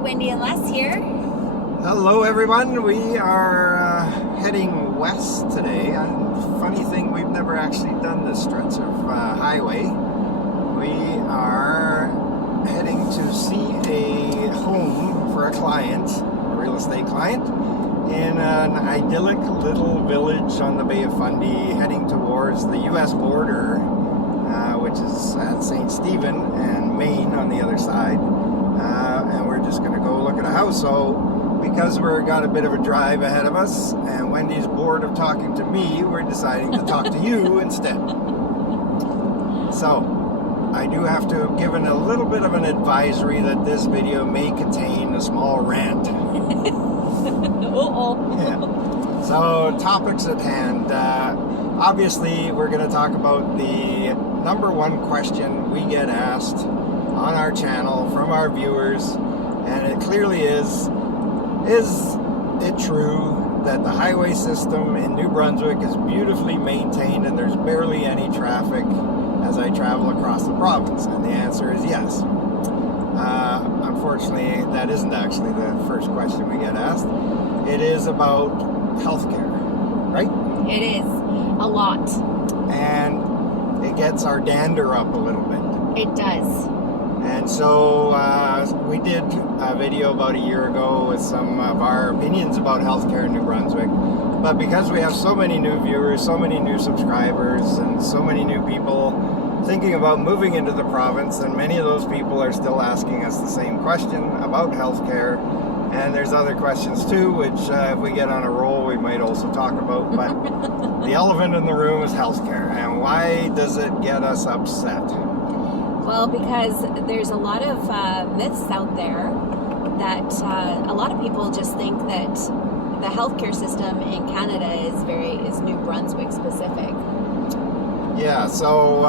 Wendy and Les here. Hello everyone, we are heading west today, and funny thing, we've never actually done this stretch of highway. We are heading to see a home for a client, a real estate client, in an idyllic little village on the Bay of Fundy, heading towards the US border, which is at St. Stephen and Maine on the other side. And we're just going to go look at a house. So because we've got a bit of a drive ahead of us and Wendy's bored of talking to me, we're deciding to talk to you instead. So I do have to give a little bit of an advisory that this video may contain a small rant. Yeah. So topics at hand. Obviously we're going to talk about the number one question we get asked on our channel from our viewers, and it clearly is it true that the highway system in New Brunswick is beautifully maintained and there's barely any traffic as I travel across the province? And the answer is yes. Unfortunately, that isn't actually the first question we get asked. It is about healthcare, right? It is a lot. And it gets our dander up a little bit. It does. And so we did a video about a year ago with some of our opinions about healthcare in New Brunswick. But because we have so many new viewers, so many new subscribers, and so many new people thinking about moving into the province, and many of those people are still asking us the same question about healthcare. And there's other questions too, which if we get on a roll, we might also talk about. But the elephant in the room is healthcare. And why does it get us upset? Well, because there's a lot of myths out there that a lot of people just think that the healthcare system in Canada is New Brunswick specific. Yeah, so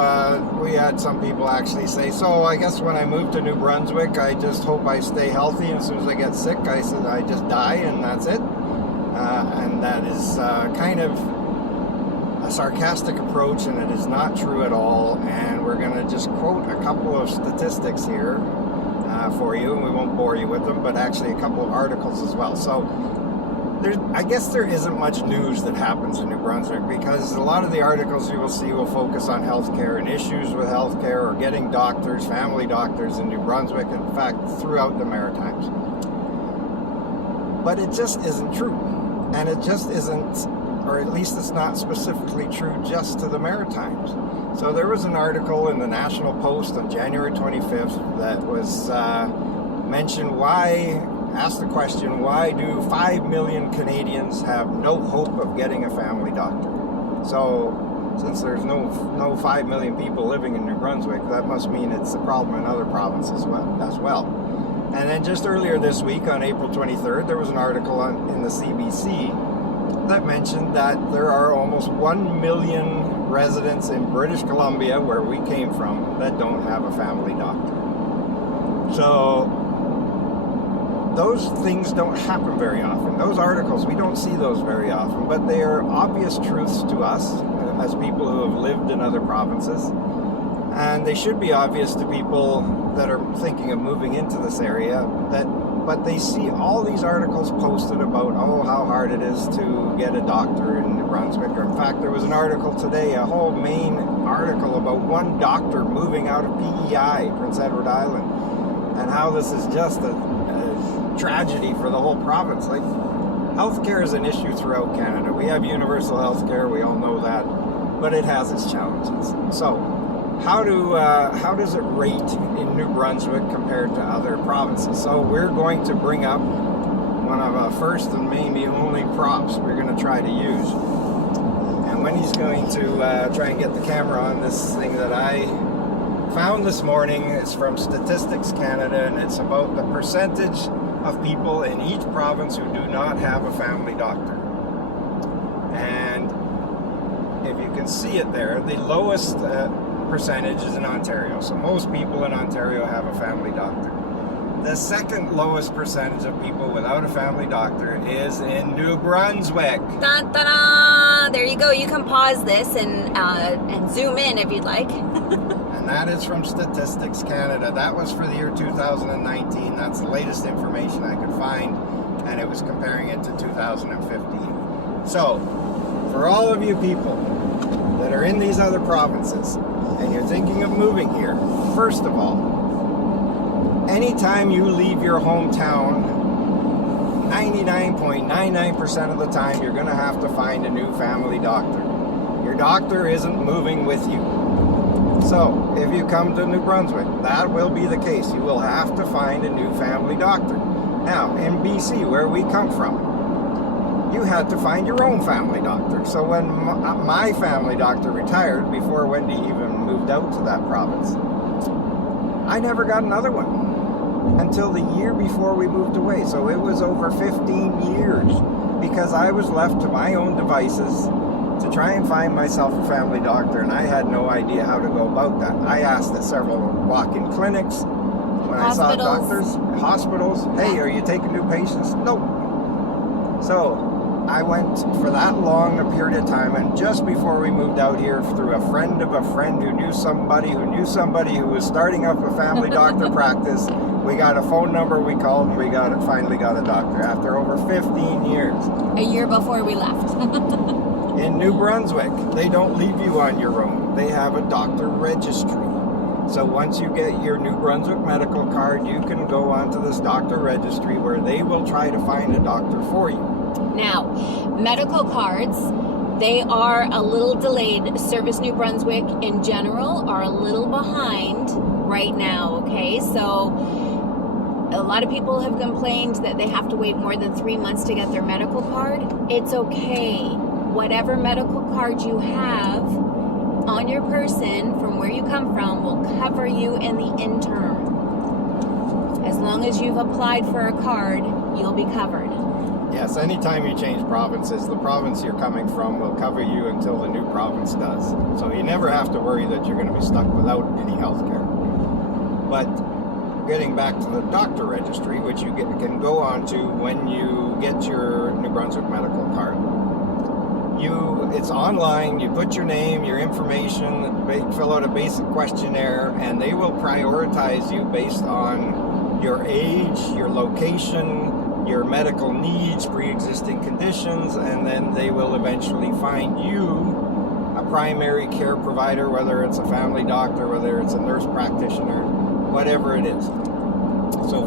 we had some people actually say, so I guess when I move to New Brunswick, I just hope I stay healthy, and as soon as I get sick, I just die, and that's it. And that is kind of a sarcastic approach, and it is not true at all. And we're going to just quote a couple of statistics here for you, and we won't bore you with them, but actually a couple of articles as well. So I guess there isn't much news that happens in New Brunswick, because a lot of the articles you will see will focus on healthcare and issues with healthcare, or getting doctors, family doctors in New Brunswick, in fact throughout the Maritimes. But it just isn't true, and it just isn't, or at least it's not specifically true just to the Maritimes. So there was an article in the National Post on January 25th that was mentioned asked the question, why do 5 million Canadians have no hope of getting a family doctor? So since there's no 5 million people living in New Brunswick, that must mean it's a problem in other provinces as well. And then just earlier this week, on April 23rd, there was an article in the CBC that mentioned that there are almost 1 million residents in British Columbia, where we came from, that don't have a family doctor. So those things don't happen very often. Those articles, we don't see those very often, but they are obvious truths to us as people who have lived in other provinces. And they should be obvious to people that are thinking of moving into this area, but they see all these articles posted about, how hard it is to get a doctor in New Brunswick. Or in fact, there was an article today, a whole main article about one doctor moving out of PEI, Prince Edward Island, and how this is just a tragedy for the whole province. Like, healthcare is an issue throughout Canada. We have universal healthcare, we all know that, but it has its challenges. So how does it rate in New Brunswick compared to other provinces? So we're going to bring up one of our first and maybe only props we're going to try to use. And Wendy's going to try and get the camera on this thing that I found this morning. It's from Statistics Canada, and it's about the percentage of people in each province who do not have a family doctor. And if you can see it there, the lowest percentage is in Ontario. So most people in Ontario have a family doctor. The second lowest percentage of people without a family doctor is in New Brunswick. Dun, dun, dun. There you go. You can pause this and zoom in if you'd like. And that is from Statistics Canada. That was for the year 2019. That's the latest information I could find, and it was comparing it to 2015. So, for all of you people that are in these other provinces, and you're thinking of moving here, first of all, anytime you leave your hometown, 99.99% of the time, you're going to have to find a new family doctor. Your doctor isn't moving with you. So, if you come to New Brunswick, that will be the case. You will have to find a new family doctor. Now, in BC, where we come from, you had to find your own family doctor. So when my family doctor retired, before Wendy even moved out to that province, I never got another one until the year before we moved away. So it was over 15 years because I was left to my own devices to try and find myself a family doctor, and I had no idea how to go about that. I asked at several walk-in clinics, when I saw doctors, hospitals, hey, are you taking new patients? Nope. So I went for that long a period of time, and just before we moved out here, through a friend of a friend who knew somebody who was starting up a family doctor practice, we got a phone number, we called, and we finally got a doctor after over 15 years. A year before we left. In New Brunswick, they don't leave you on your own. They have a doctor registry. So once you get your New Brunswick medical card, you can go onto this doctor registry where they will try to find a doctor for you. Now, medical cards, they are a little delayed. Service New Brunswick in general are a little behind right now, okay? So a lot of people have complained that they have to wait more than 3 months to get their medical card. It's okay. Whatever medical card you have on your person from where you come from will cover you in the interim. As long as you've applied for a card, you'll be covered. Yes, anytime you change provinces, the province you're coming from will cover you until the new province does. So you never have to worry that you're going to be stuck without any health care. But getting back to the doctor registry, which you can go on to when you get your New Brunswick medical card, it's online, you put your name, your information, fill out a basic questionnaire, and they will prioritize you based on your age, your location, your medical needs, pre-existing conditions, and then they will eventually find you a primary care provider, whether it's a family doctor, whether it's a nurse practitioner, whatever it is. So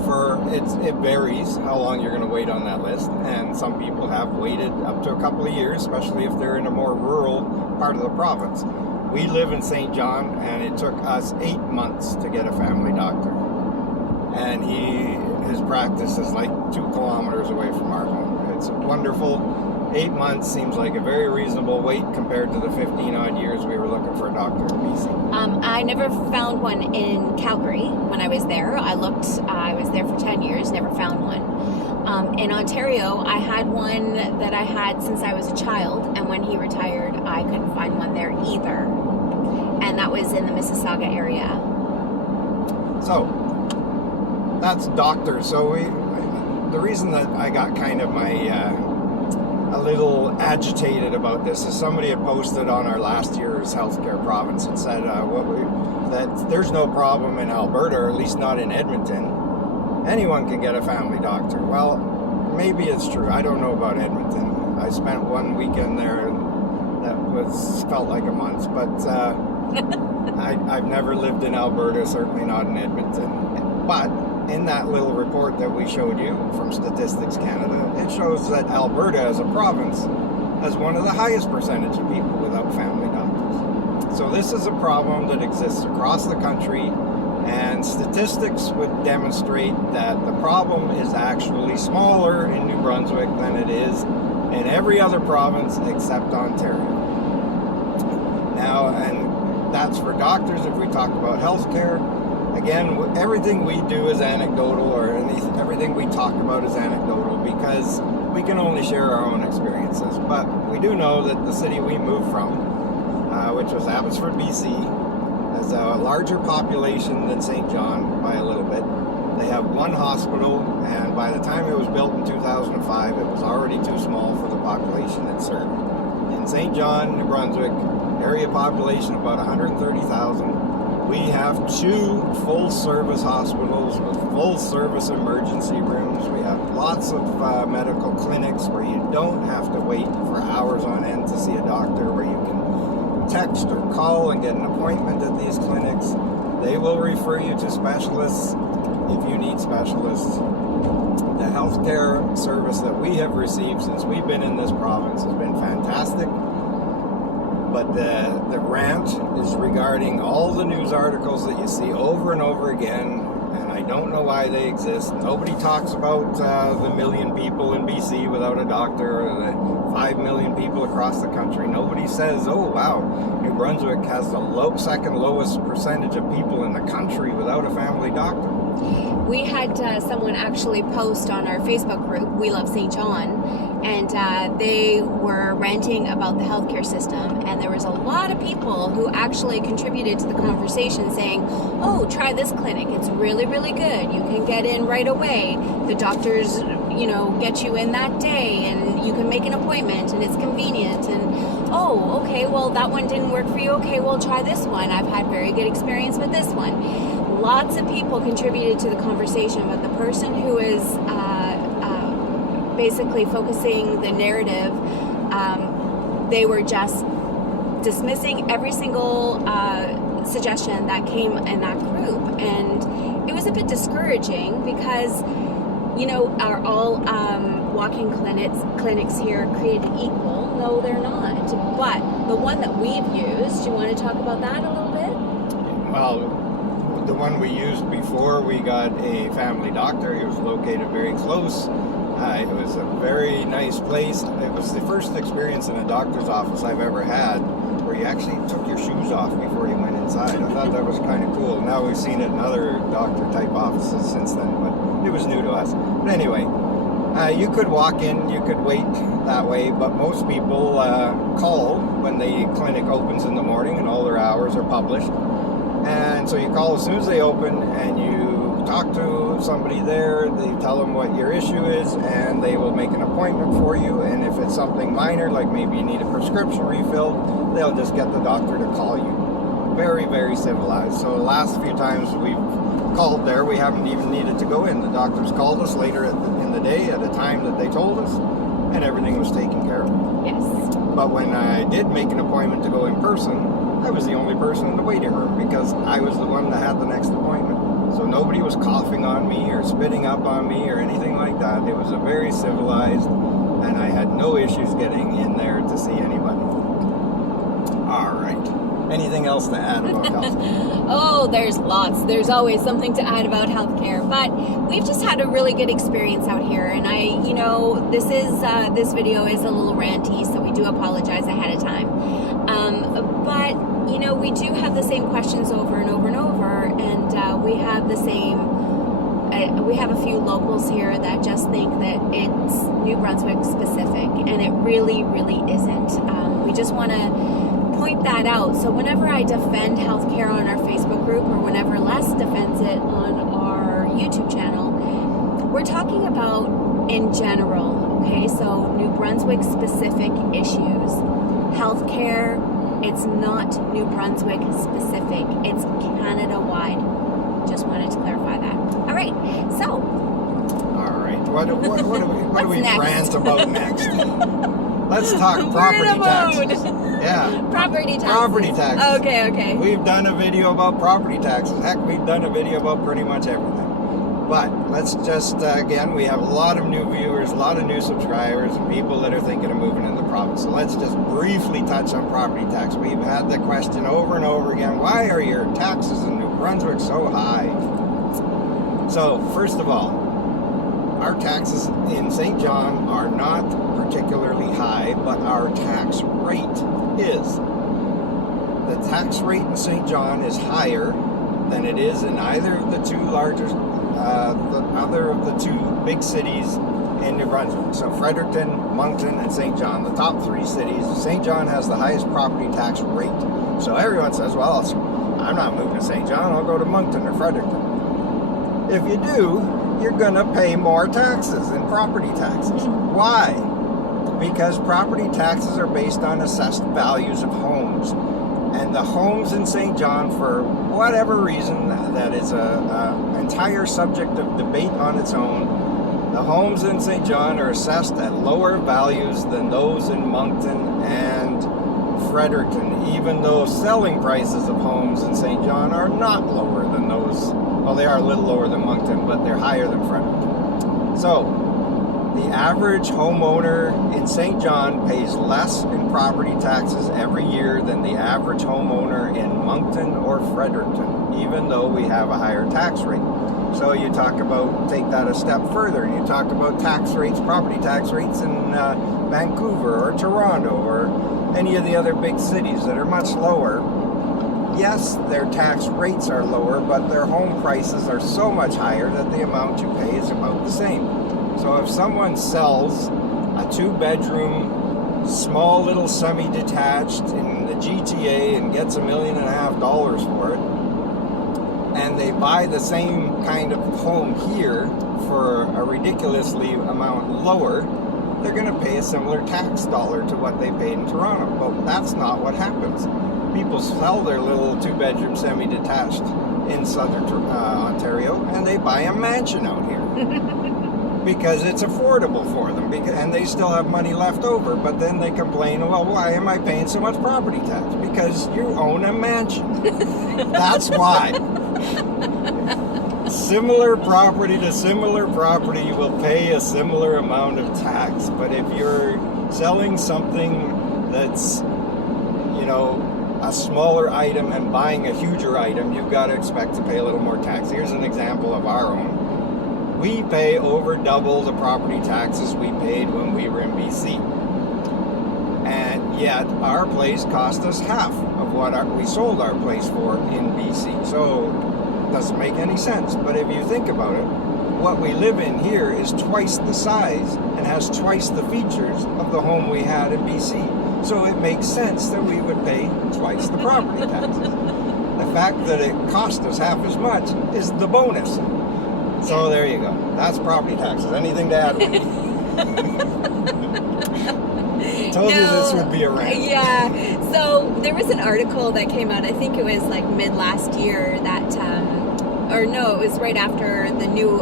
it varies how long you're going to wait on that list, and some people have waited up to a couple of years, especially if they're in a more rural part of the province. We live in St. John, and it took us 8 months to get a family doctor, and his practice is like 2 kilometers away from our home. It's wonderful. 8 months seems like a very reasonable wait compared to the 15 odd years we were looking for a doctor in BC. I never found one in Calgary when I was there. I was there for 10 years, never found one. In Ontario, I had one that I had since I was a child, and when he retired, I couldn't find one there either. And that was in the Mississauga area. So, that's doctors. So the reason that I got kind of a little agitated about this is somebody had posted on our last year's healthcare province and said that there's no problem in Alberta, or at least not in Edmonton. Anyone can get a family doctor. Well, maybe it's true. I don't know about Edmonton. I spent one weekend there and that felt like a month, but I've never lived in Alberta, certainly not in Edmonton. But in that little report that we showed you from Statistics Canada, it shows that Alberta as a province has one of the highest percentage of people without family doctors. So this is a problem that exists across the country, and statistics would demonstrate that the problem is actually smaller in New Brunswick than it is in every other province except Ontario. Now, and that's for doctors. If we talk about healthcare, again, everything we do is anecdotal, or everything we talk about is anecdotal, because we can only share our own experiences. But we do know that the city we moved from, which was Abbotsford, BC, has a larger population than St. John by a little bit. They have one hospital, and by the time it was built in 2005, it was already too small for the population it served. In St. John, New Brunswick, area population about 130,000. We have 2 full-service hospitals with full-service emergency rooms. We have lots of medical clinics where you don't have to wait for hours on end to see a doctor, where you can text or call and get an appointment at these clinics. They will refer you to specialists if you need specialists. The healthcare service that we have received since we've been in this province has been fantastic. But the rant is regarding all the news articles that you see over and over again, and I don't know why they exist. Nobody talks about the 1 million people in BC without a doctor, or the 5 million people across the country. Nobody says, oh wow, New Brunswick has the second lowest percentage of people in the country without a family doctor. We had someone actually post on our Facebook group, We Love St. John, and they were ranting about the healthcare system, and there was a lot of people who actually contributed to the conversation saying, oh, try this clinic, it's really, really good, you can get in right away, the doctors, get you in that day, and you can make an appointment, and it's convenient, and oh, okay, well, that one didn't work for you, okay, well, try this one, I've had very good experience with this one. Lots of people contributed to the conversation, but the person who is basically focusing the narrative, they were just dismissing every single suggestion that came in that group, and it was a bit discouraging because, are all walk-in clinics here created equal? No, they're not. But the one that we've used, do you want to talk about that a little bit? Well, the one we used before, we got a family doctor. He was located very close. It was a very nice place. It was the first experience in a doctor's office I've ever had where you actually took your shoes off before you went inside. I thought that was kind of cool. Now we've seen it in other doctor-type offices since then, but it was new to us. But anyway, you could walk in, you could wait that way, but most people call when the clinic opens in the morning and all their hours are published. And so you call as soon as they open, and you talk to somebody there, they tell them what your issue is, and they will make an appointment for you. And if it's something minor, like maybe you need a prescription refilled, they'll just get the doctor to call you. Very, very civilized. So the last few times we've called there, we haven't even needed to go in. The doctors called us later in the day at a time that they told us, and everything was taken care of. Yes. But when I did make an appointment to go in person, I was the only person in the waiting room because I was the one that had the next appointment. So nobody was coughing on me or spitting up on me or anything like that. It was a very civilized, and I had no issues getting in there to see anybody. All right. Anything else to add about healthcare? Oh, there's lots. There's always something to add about healthcare, but we've just had a really good experience out here, and this video is a little ranty, so we do apologize ahead of time. But we do have the same questions over and over and over, and we have the same. We have a few locals here that just think that it's New Brunswick specific, and it really, really isn't. We just want to point that out. So whenever I defend healthcare on our Facebook group, or whenever Les defends it on our YouTube channel, we're talking about in general, okay? So New Brunswick specific issues. Healthcare, it's not New Brunswick specific. It's Canada-wide. Just wanted to clarify that. All right, so. All right, what do we next? rant about next? Let's talk property taxes. Yeah. Property taxes. Property taxes. Okay. We've done a video about property taxes. Heck, we've done a video about pretty much everything. But let's just, again, we have a lot of new viewers, a lot of new subscribers, and people that are thinking of moving in the province. So let's just briefly touch on property tax. We've had the question over and over again, why are your taxes in New Brunswick so high? So, first of all, our taxes in St. John are not particularly high, but our tax rate is. The tax rate in St. John is higher than it is in either of the two largest, other of the two big cities in New Brunswick. So Fredericton, Moncton, and St. John, the top three cities. St. John has the highest property tax rate. So everyone says, well, I'm not moving to St. John, I'll go to Moncton or Fredericton. If you do, you're going to pay more taxes in property taxes. Why? Because property taxes are based on assessed values of homes. And the homes in St. John, for whatever reason, that is a entire subject of debate on its own. The homes in St. John are assessed at lower values than those in Moncton and Fredericton, even though selling prices of homes in St. John are not lower than those. Well, they are a little lower than Moncton, but they're higher than Fredericton. So, the average homeowner in St. John pays less in property taxes every year than the average homeowner in Moncton or Fredericton, even though we have a higher tax rate. So you talk about, take that a step further, you talk about tax rates, property tax rates in Vancouver or Toronto or any of the other big cities that are much lower. Yes, their tax rates are lower, but their home prices are so much higher that the amount you pay is about the same. So if someone sells a 2-bedroom, small little semi-detached in the GTA and gets $1.5 million for it, and they buy the same kind of home here for a ridiculously amount lower, they're going to pay a similar tax dollar to what they paid in Toronto. But that's not what happens. People sell their little 2-bedroom semi-detached in southern Ontario, and they buy a mansion out here. Because it's affordable for them, and they still have money left over, but then they complain, well, why am I paying so much property tax? Because you own a mansion. That's why. Similar property to similar property, you will pay a similar amount of tax, but if you're selling something that's, a smaller item and buying a huger item, you've got to expect to pay a little more tax. Here's an example of our own. We pay over double the property taxes we paid when we were in BC. And yet, our place cost us half of what we sold our place for in BC. So, it doesn't make any sense. But if you think about it, what we live in here is twice the size and has twice the features of the home we had in BC. So it makes sense that we would pay twice the property taxes. The fact that it cost us half as much is the bonus. So there you go. That's property taxes. Anything to add? Told you this would be a rant. Yeah. So there was an article that came out, I think it was like mid last year, that, it was right after the new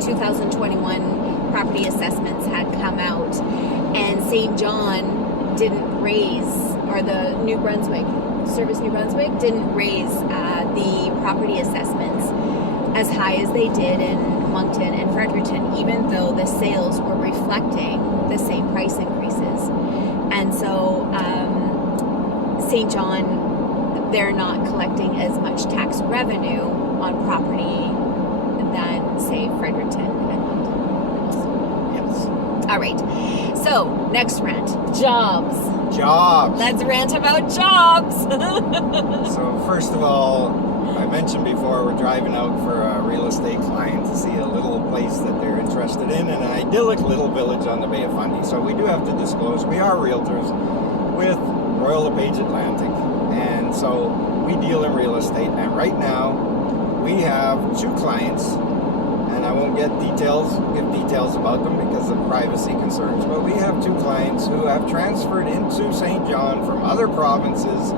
2021 property assessments had come out, and St. John didn't raise, or the New Brunswick, Service New Brunswick didn't raise the property assessments as high as they did in Moncton and Fredericton, even though the sales were reflecting the same price increases. And so St. John, they're not collecting as much tax revenue on property than, say, Fredericton and Moncton. Yes. All right. So, next rant. Jobs. Jobs. Let's rant about jobs. So, first of all, I mentioned before, we're driving out for a real estate client to see a little place that they're interested in an idyllic little village on the Bay of Fundy. So we do have to disclose, we are realtors with Royal LePage Atlantic. And so we deal in real estate. And right now, we have 2 clients, and I won't give details about them because of privacy concerns, but we have 2 clients who have transferred into St. John from other provinces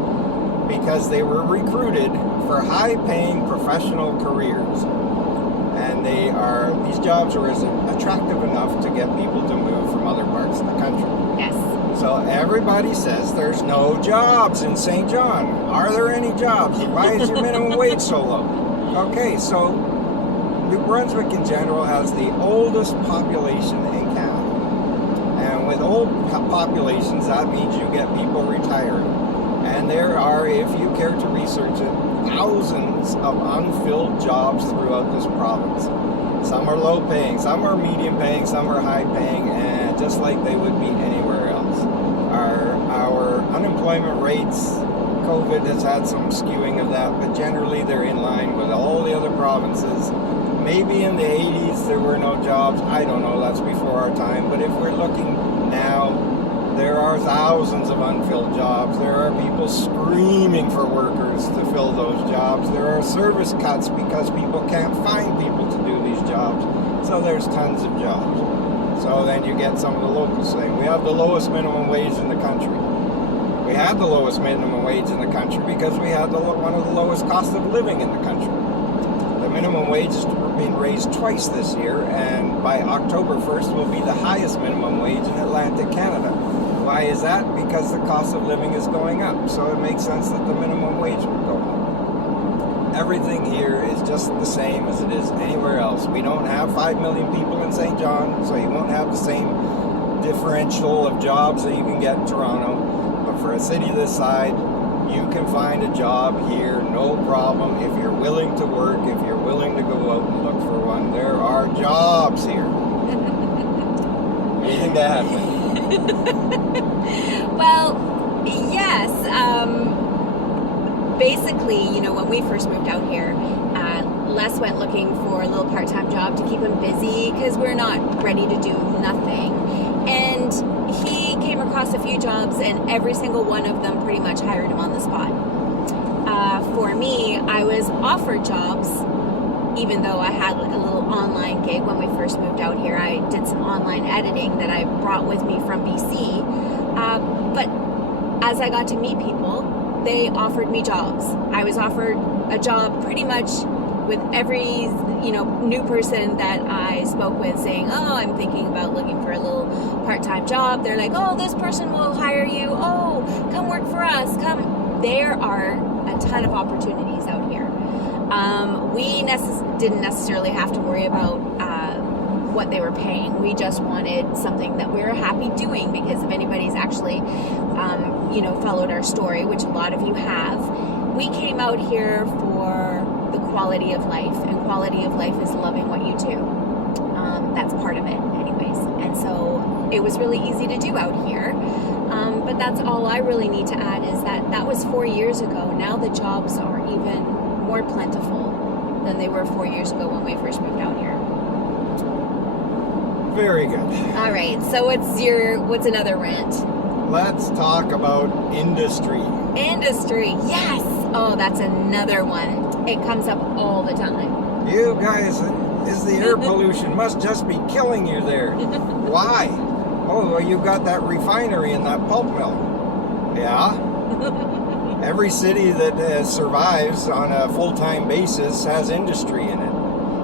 because they were recruited for high-paying professional careers. And these jobs are attractive enough to get people to move from other parts of the country. Yes. So everybody says there's no jobs in St. John. Are there any jobs? Why is your minimum wage so low? Okay, so New Brunswick in general has the oldest population in Canada. And with old populations, that means you get people retiring. And there are, if you care to research it, thousands of unfilled jobs throughout this province. Some are low paying, some are medium paying, some are high paying, and just like they would be anywhere else. Our unemployment rates, COVID has had some skewing of that, but generally they're in line with all the other provinces. Maybe in the 80s there were no jobs. I don't know, that's before our time. But if we're looking now, there are thousands of unfilled jobs. There are people screaming for workers to fill those jobs. There are service cuts because people can't find people to do these jobs. So there's tons of jobs. So then you get some of the locals saying, we have the lowest minimum wage in the country. We had the lowest minimum wage in the country because we had one of the lowest cost of living in the country. The minimum wage is being raised twice this year, and by October 1st will be the highest minimum wage in Atlantic Canada. Why is that? Because the cost of living is going up, so it makes sense that the minimum wage would go up. Everything here is just the same as it is anywhere else. We don't have 5 million people in St. John, so you won't have the same differential of jobs that you can get in Toronto. But for a city this side, you can find a job here, no problem. If you're willing to work, if you're willing to go out and look for one, there are jobs here. Anything to happen. Well, yes. Basically, when we first moved out here, Les went looking for a little part-time job to keep him busy because we're not ready to do nothing. And he came across a few jobs, and every single one of them pretty much hired him on the spot. For me, I was offered jobs, even though I had like a little online gig when we first moved out here. I did some online editing that I brought with me from BC. But as I got to meet people, they offered me jobs. I was offered a job pretty much with every new person that I spoke with, saying, oh, I'm thinking about looking for a little part-time job. They're like, oh, this person will hire you. Oh, come work for us. Come. There are a ton of opportunities out here. We didn't necessarily have to worry about what they were paying. We just wanted something that we were happy doing, because if anybody's actually followed our story, which a lot of you have, we came out here for the quality of life, and quality of life is loving what you do. That's part of it anyways, and so it was really easy to do out here. But that's all I really need to add, is that was 4 years ago. Now the jobs are even more plentiful than they were 4 years ago when we first moved out here. Very good. All right, so what's another rant? Let's talk about industry. Industry, yes. Oh, that's another one. It comes up all the time. You guys, the air pollution must just be killing you there. Why? Oh, well, you've got that refinery and that pulp mill. Yeah. Every city that survives on a full-time basis has industry in it.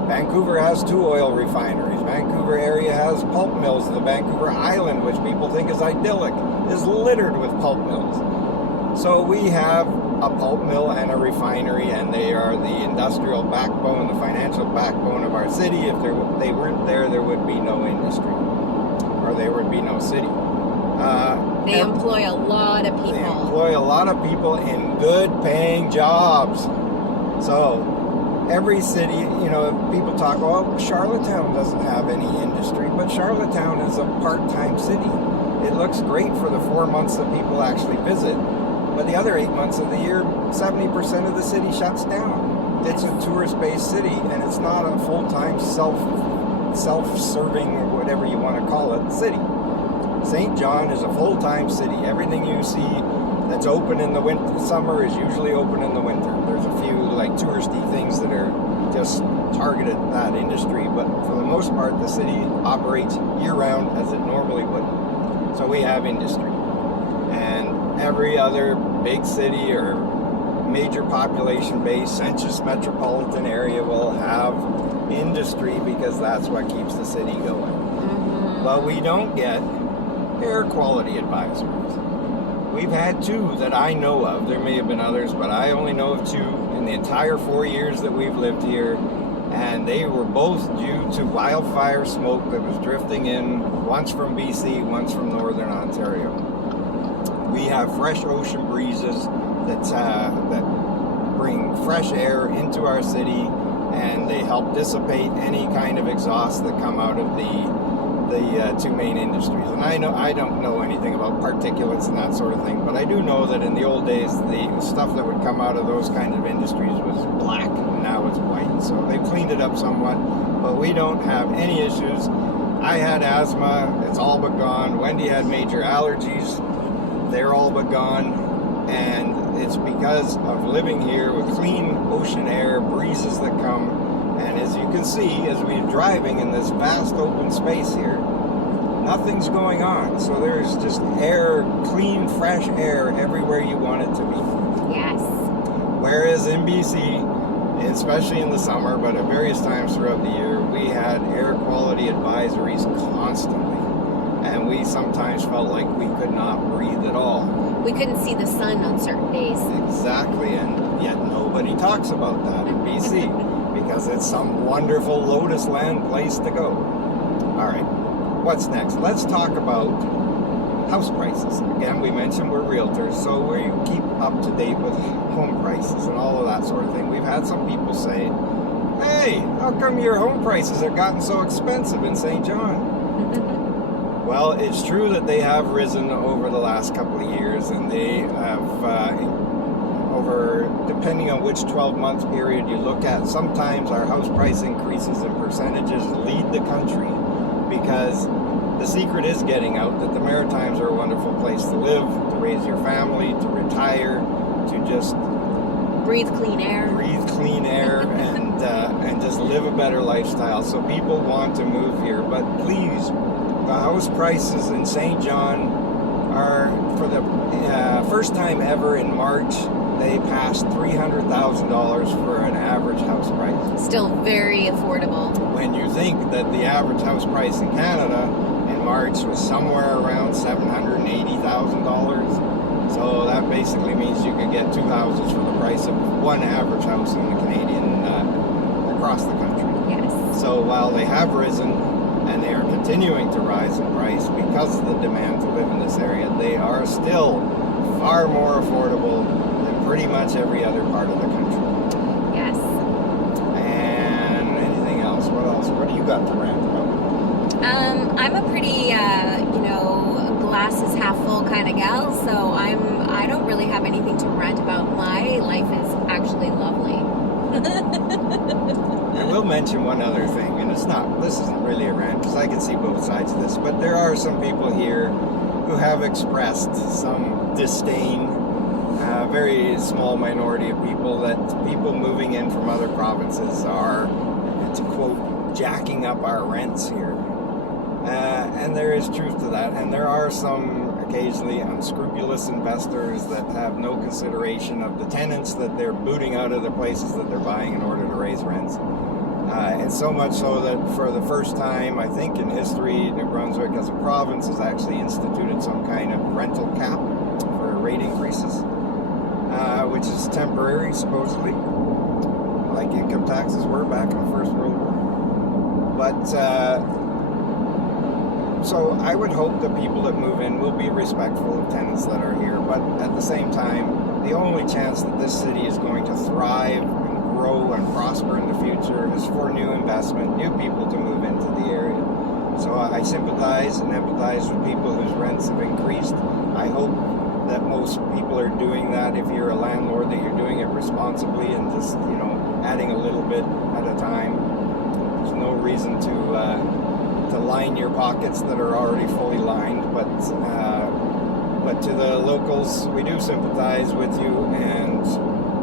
Vancouver has 2 oil refineries. Vancouver area has pulp mills. The Vancouver Island, which people think is idyllic, is littered with pulp mills. So we have a pulp mill and a refinery, and they are the industrial backbone, the financial backbone of our city. If they weren't there, there would be no industry, or there would be no city. They employ a lot of people. They employ a lot of people in good-paying jobs. So every city, people talk, oh, Charlottetown doesn't have any industry, but Charlottetown is a part-time city. It looks great for the 4 months that people actually visit, but the other 8 months of the year, 70% of the city shuts down. It's a tourist-based city, and it's not a full-time self-serving, or whatever you want to call it, city. St. John is a full-time city. Everything you see that's open in the summer is usually open in the winter. There's a few like touristy things that are just targeted at that industry, but for the most part, the city operates year-round as it normally would. So we have industry. And every other big city or major population-based census metropolitan area will have industry, because that's what keeps the city going. Mm-hmm. But we don't get air quality advisories. We've had 2 that I know of. There may have been others, but I only know of 2 in the entire 4 years that we've lived here, and they were both due to wildfire smoke that was drifting in, once from BC, once from Northern Ontario. We have fresh ocean breezes that bring fresh air into our city, and they help dissipate any kind of exhaust that come out of the 2 main industries. And I don't know anything about particulates and that sort of thing, but I do know that in the old days, the stuff that would come out of those kind of industries was black, and now it's white. So they've cleaned it up somewhat, but we don't have any issues. I had asthma, it's all but gone. Wendy had major allergies, they're all but gone. And it's because of living here with clean ocean air, breezes that come. And as you can see, as we're driving in this vast open space here, Nothing's going on. So there's just air, clean, fresh air everywhere you want it to be. Yes. Whereas in BC, especially in the summer, but at various times throughout the year, we had air quality advisories constantly. And we sometimes felt like we could not breathe at all. We couldn't see the sun on certain days. Exactly, and yet nobody talks about that in BC because it's some wonderful lotus land place to go. All right, what's next? Let's talk about house prices. Again, we mentioned we're realtors, so we keep up to date with home prices and all of that sort of thing. We've had some people say, hey, how come your home prices have gotten so expensive in St. John? Well, it's true that they have risen over the last couple of years, and they have, depending on which 12-month period you look at, sometimes our house price increases in percentages lead the country, because the secret is getting out that the Maritimes are a wonderful place to live, to raise your family, to retire, to just breathe clean air, and just live a better lifestyle. So people want to move here, but please, the house prices in St. John are, for the first time ever in March, they passed $300,000 for an average house price. Still very affordable. When you think that the average house price in Canada in March was somewhere around $780,000. So that basically means you could get two houses for the price of one average house in the Canadian, across the country. Yes. So while they have risen, and they are continuing to rise in price because of the demand to live in this area, they are still far more affordable than pretty much every other part of the country. Yes. And anything else? What else? What do you got to rant about? I'm a pretty, glass is half full kind of gal, so I don't really have anything to rant about. My life is actually lovely. I will mention one other thing, and this isn't really a rant because I can see both sides of this, but there are some people here who have expressed some disdain, a very small minority of people, that people moving in from other provinces are, to quote, jacking up our rents here. And there is truth to that, and there are some occasionally unscrupulous investors that have no consideration of the tenants that they're booting out of the places that they're buying in order to raise rents. And so much so that for the first time, I think in history, New Brunswick as a province has actually instituted some kind of rental cap for rate increases, which is temporary, supposedly, like income taxes were back in the First World War. But so I would hope that people that move in will be respectful of tenants that are here, but at the same time, the only chance that this city is going to thrive and grow and prosper in the future is for new investment, new people to move into the area. So I sympathize and empathize with people whose rents have increased. I hope that most people are doing that. If you're a landlord, that you're doing it responsibly and just, adding a little bit at a time. There's no reason to line your pockets that are already fully lined, but to the locals, we do sympathize with you,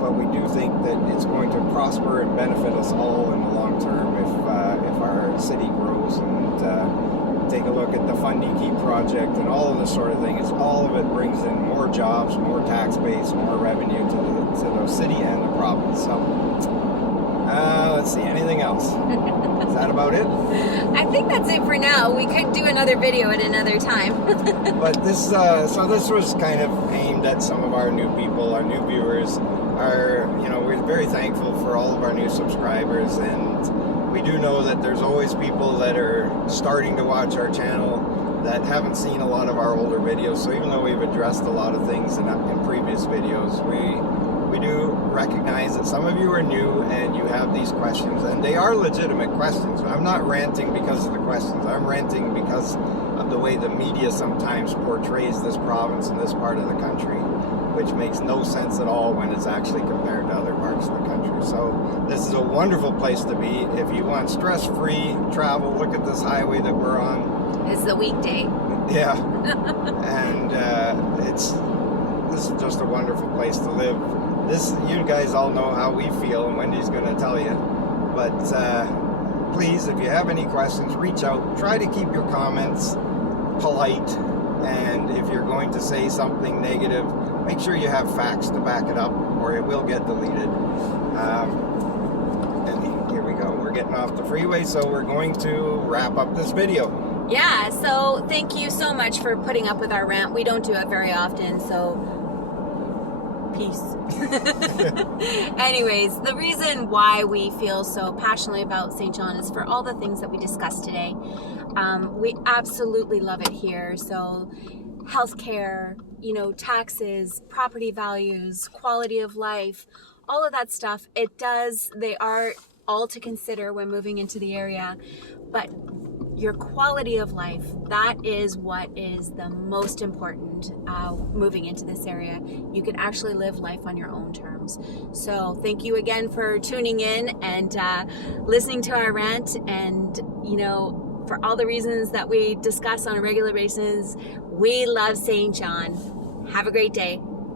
but we do think that it's going to prosper and benefit us all in the long term if our city grows. And take a look at the Fundy Key project and all of this sort of thing. All of it brings in more jobs, more tax base, more revenue to the city and the province. So let's see, anything else? Is that about it? I think that's it for now. We could do another video at another time. But this was kind of aimed at some of our new people, our new viewers. We're very thankful for all of our new subscribers, and we do know that there's always people that are starting to watch our channel that haven't seen a lot of our older videos. So even though we've addressed a lot of things in previous videos, we do recognize that some of you are new and you have these questions, and they are legitimate questions. I'm not ranting because of the questions. I'm ranting because of the way the media sometimes portrays this province and this part of the country, which makes no sense at all when it's actually compared to other parts of the country. So this is a wonderful place to be. If you want stress-free travel, look at this highway that we're on. It's the weekday. Yeah. And this is just a wonderful place to live. You guys all know how we feel, and Wendy's going to tell you. But please, if you have any questions, reach out. Try to keep your comments polite, and if you're going to say something negative, make sure you have facts to back it up, or it will get deleted. And here we go. We're getting off the freeway, so we're going to wrap up this video. Yeah, so thank you so much for putting up with our rant. We don't do it very often, so peace. Anyways, the reason why we feel so passionately about St. John is for all the things that we discussed today. We absolutely love it here. So healthcare, taxes, property values, quality of life, all of that stuff, they are all to consider when moving into the area. But your quality of life, that is what is the most important moving into this area. You can actually live life on your own terms. So thank you again for tuning in and listening to our rant, and for all the reasons that we discuss on a regular basis. We love St. John. Have a great day.